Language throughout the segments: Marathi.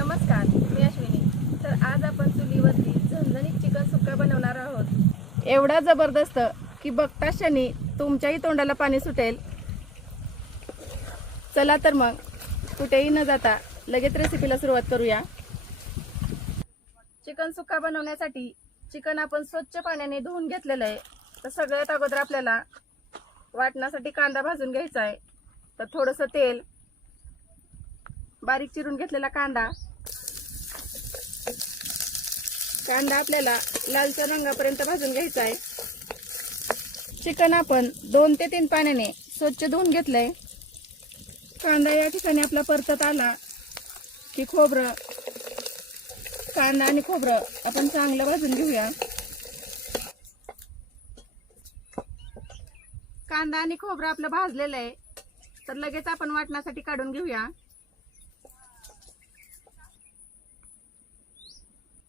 नमस्कार, मी अश्विनी। तर आज आपण चुलीवरती झणझणीत चिकन सुक्का बनवणार आहोत। एवढा जबरदस्त की बघता क्षणी तुमच्याही तोंडाला पाणी सुटेल। चला तर मग कुठेही न जाता लगेच रेसिपीला सुरुवात करूया। चिकन सुक्का बनवण्यासाठी चिकन आपण स्वच्छ पाण्याने धुवून घेतलेलं आहे। तर सगळ्यात अगोदर आपल्याला वाटण्यासाठी कांदा भाजून घ्यायचा आहे। तर थोडंसं तेल, बारीक चिरून घेतलेला कांदा आपल्याला लालसर रंगापर्यंत भाजून घ्यायचा आहे। चिकन आपण 2 ते 3 पाण्याने स्वच्छ धुवून घेतलंय। कांदा या ठिकाणी आपला परतत आला की कांदा आणि खोबरं आपण चांगलं भाजून घेऊया। कांदा आणि खोबरं आपलं भाजलेलं आहे, तर लगेच आपण वाटण्यासाठी काढून घेऊया।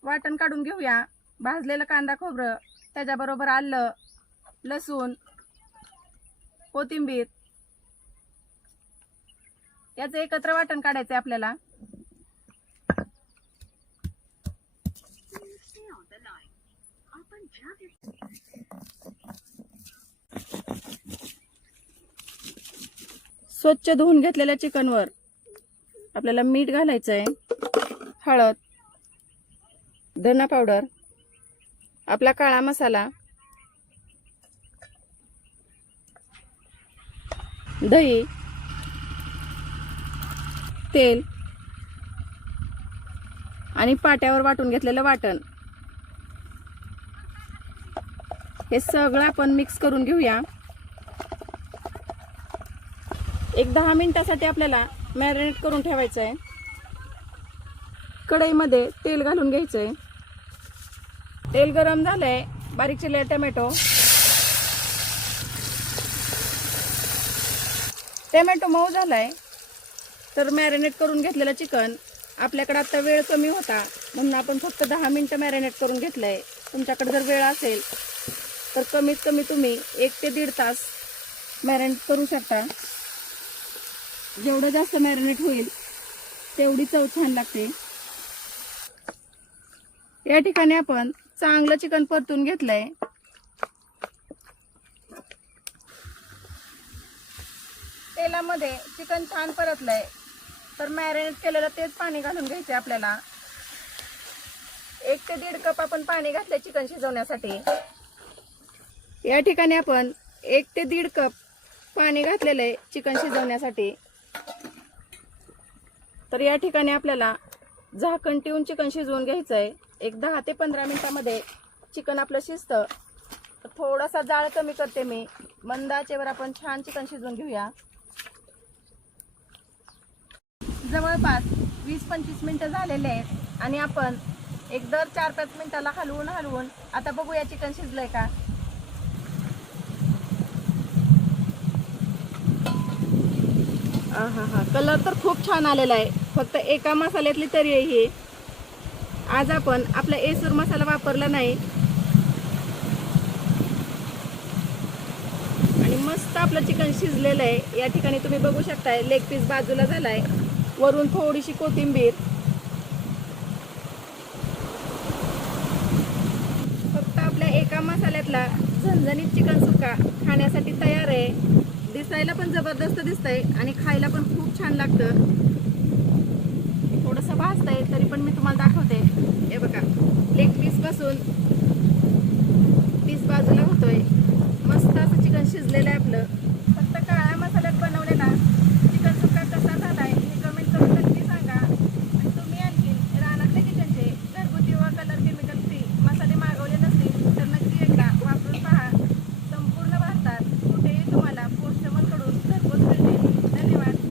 वाटण काढून घेऊया। भाजलेलं कांदा खोबरं, त्याच्याबरोबर आलं, लसूण, कोथिंबीर याचं एकत्र वाटण काढायचं आपल्याला। स्वच्छ धुवून घेतलेल्या चिकनवर आपल्याला मीठ घालायचंय, हळद, धना पावडर, आपला काळा मसाला, दही, तेल आणि पाट्यावर वाटून घेतलेलं वाटण हे सगळं आपण मिक्स करून घेऊया। एक 10 मिनिटासाठी आपल्याला मॅरिनेट करून ठेवायचं आहे। कढईमध्ये तेल घालून घ्यायचंय। तेल गरम झालंय, बारीक चिरलेला टोमॅटो मऊ झालाय। तर मॅरिनेट करून घेतलेलं चिकन, आपल्याकडे आता वेळ कमी होता म्हणून आपण फक्त 10 मिनिटं मॅरिनेट करून घेतलंय। तुमच्याकडे जर वेळ असेल तर कमीत कमी तुम्ही 1 ते 1.5 तास मॅरिनेट करू शकता। जेवढं जास्त मॅरिनेट होईल तेवढी चव छान लागते। या ठिकाणी आपण चांगलं चिकन परतून घेतलंय। तेलामध्ये चिकन छान परतलंय, तर मॅरिनेट केलेलं तेच पाणी घालून घ्यायचे आपल्याला। 1 ते 1.5 कप आपण पाणी घातलंय चिकन शिजवण्यासाठी। या ठिकाणी आपण 1 ते 1.5 कप पाणी घातलेलं आहे चिकन शिजवण्यासाठी। तर या ठिकाणी आपल्याला झाकण ठेवून चिकन शिजवून घ्यायचंय। एक 10 ते 15 मिनिटांमध्ये चिकन आपलं शिजतं। थोडासा जाळ कमी करते मी, मंद आचेवर आपण छान चिकन शिजवून घेऊया। जवळपास 20-25 मिनिटं झालेले आहेत आणि आपण एक दर 4-5 मिनिटाला हलवून आता बघूया चिकन शिजलंय का। हा कलर तर खूप छान आलेला आहे। फक्त एका मसाल्यातली तरी आहे ही। आज आपण आपला एसूर मसाला वापरला नाही आणि मस्त आपलं चिकन शिजलेलं आहे। या ठिकाणी तुम्ही बघू शकताय लेग पीस बाजूला झालाय, वरून थोडीशी कोथिंबीर। फक्त आपल्या एका मसाल्यातला झणझणीत चिकन सुक्का खाण्यासाठी तयार आहे। दिसायला पण जबरदस्त दिसतंय आणि खायला पण खूप छान लागतं। थोडंसं भाजतंय तरी पण मी तुम्हाला दाखवते। हे बघा, लेग पीस पासून